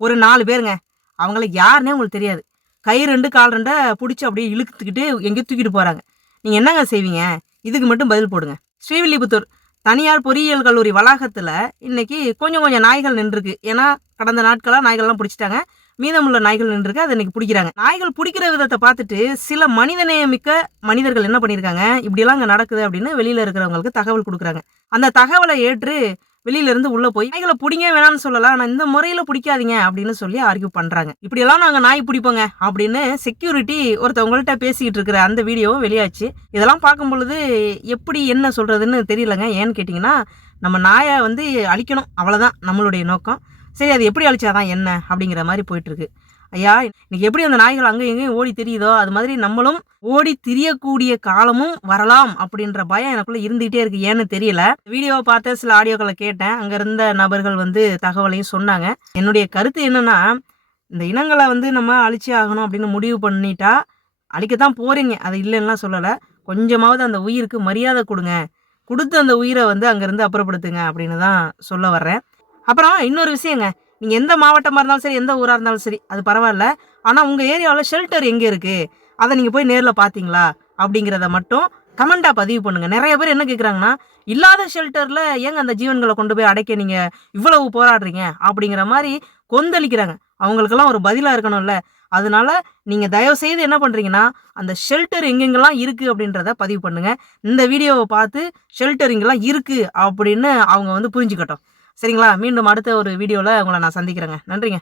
ஒரு 4 பேருங்க. அவங்கள யாருன்னே உங்களுக்கு தெரியாது. கை 2 கால் 2 புடிச்சு அப்படியே இழுத்துக்கிட்டு எங்கேயோ தூக்கிட்டு போறாங்க. நீங்க என்னங்க செய்வீங்க? இதுக்கு மட்டும் பதில் போடுங்க. ஸ்ரீவில்லிபுத்தூர் தனியார் பொறியியல் கல்லூரி வளாகத்துல இன்னைக்கு கொஞ்சம் கொஞ்சம் நாய்கள் நின்றுருக்கு. ஏன்னா கடந்த நாட்களா நாய்கள்லாம் புடிச்சுட்டாங்க. மீதமுள்ள நாய்கள் நின்றுருக்கு. அதை இன்னைக்கு பிடிக்கிறாங்க. நாய்கள் பிடிக்கிற விதத்தை பார்த்துட்டு சில மனிதநேயமிக்க மனிதர்கள் என்ன பண்ணியிருக்காங்க, இப்படியெல்லாம் அங்கே நடக்குது அப்படின்னு வெளியில இருக்கிறவங்களுக்கு தகவல் கொடுக்குறாங்க. அந்த தகவலை ஏற்று வெளியில இருந்து உள்ள போய் நாய்களை பிடிங்க வேணாம்னு சொல்லலாம், ஆனா இந்த முறையில பிடிக்காதீங்க அப்படின்னு சொல்லி ஆர்கியூ பண்றாங்க. இப்படியெல்லாம் நாங்க நாய் பிடிப்போங்க அப்படின்னு செக்யூரிட்டி ஒருத்தவங்கள்ட்ட பேசிக்கிட்டு இருக்கிற அந்த வீடியோவும் வெளியாச்சு. இதெல்லாம் பார்க்கும் பொழுது எப்படி என்ன சொல்றதுன்னு தெரியலங்க. ஏன்னு கேட்டிங்கன்னா, நம்ம நாயை வந்து அழிக்கணும், அவ்வளோதான் நம்மளுடைய நோக்கம். சரி, அது எப்படி அழிச்சாதான் என்ன அப்படிங்கிற மாதிரி போயிட்டு இருக்கு. ஐயா, இன்னைக்கு எப்படி அந்த நாய்கள் அங்கேயும் எங்கேயும் ஓடி திரியுதோ அது மாதிரி நம்மளும் ஓடி திரியக்கூடிய காலமும் வரலாம் அப்படின்ற பயம் எனக்குள்ள இருந்துகிட்டே இருக்கு. ஏன்னு தெரியல. வீடியோவை பார்த்த சில ஆடியோக்களை கேட்டேன். அங்க இருந்த நபர்கள் வந்து தகவலையும் சொன்னாங்க. என்னுடைய கருத்து என்னன்னா, இந்த இனங்களை வந்து நம்ம அழிச்சே ஆகணும் அப்படின்னு முடிவு பண்ணிட்டா அழிக்கத்தான் போறீங்க, அது இல்லைன்னுலாம் சொல்லலை. கொஞ்சமாவது அந்த உயிருக்கு மரியாதை கொடுங்க, கொடுத்து அந்த உயிரை வந்து அங்கேருந்து அப்புறப்படுத்துங்க அப்படின்னு தான் சொல்ல வர்றேன். அப்புறம் இன்னொரு விஷயங்க, நீங்க எந்த மாவட்டமா இருந்தாலும் சரி, எந்த ஊரா இருந்தாலும் சரி, அது பரவாயில்ல. ஆனா உங்க ஏரியாவுல ஷெல்டர் எங்க இருக்கு? அத நீங்க போய் நேர்ல பார்த்தீங்களா? அப்படிங்கிறத மட்டும் கமெண்ட்டா பதிவு பண்ணுங்க. நெறைய பேர் என்ன கேட்குறாங்கன்னா, இல்லாத ஷெல்டர்ல ஏங்க அந்த ஜீவன்கள கொண்டு போய் அடைக்க நீங்க இவ்வளவு போராடுறீங்க? அப்படிங்கிற மாரி கொந்தளிக்கிறாங்க. அவங்களுக்கெல்லாம் ஒரு பதிலா இருக்கணும்ல. அதனால நீங்க தயவு செய்து என்ன பண்றீங்கன்னா, அந்த ஷெல்டர் எங்கெங்கெல்லாம் இருக்கு அப்படின்றத பதிவு பண்ணுங்க. இந்த வீடியோவ பார்த்து ஷெல்டர் இங்கெல்லாம் இருக்கு அப்படின்னு அவங்க வந்து புரிஞ்சுக்கட்டும். சரிங்களா? மீண்டும் அடுத்த ஒரு வீடியோல உங்கள நான் சந்திக்கிறேங்க. நன்றிங்க.